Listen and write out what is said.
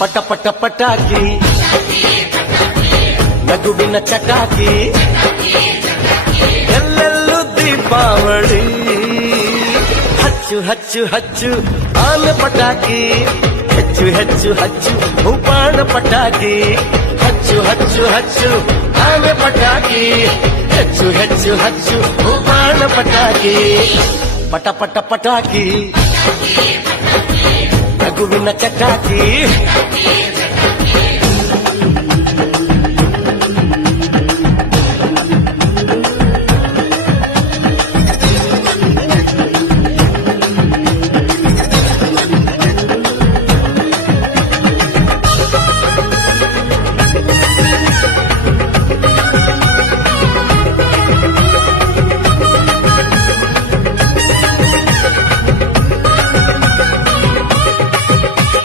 ಪಟ ಪಟ ಪಟಾಕಿ ನಗುವಿನ ಚಟಾಕಿ ಎಲ್ಲೆಲ್ಲೂ ದೀಪಾವಳಿ ಹಚ್ಚು ಹಚ್ಚು ಹಚ್ಚು ಆನೆ ಪಟಾಕಿ ಹೆಚ್ಚು ಹೆಚ್ಚು ಹಚ್ಚು ಬಾಣ ಪಟಾಕಿ ಹಚ್ಚು ಹಚ್ಚು ಹಚ್ಚು ಆನೆ ಪಟಾಕಿ ಹೆಚ್ಚು ಹೆಚ್ಚು ಹಚ್ಚು ಬಾಣ ಪಟಾಕಿ ಪಟ ಪಟ ಪಟಾಕಿ ನಗುವಿನ ಚಟಾಕಿ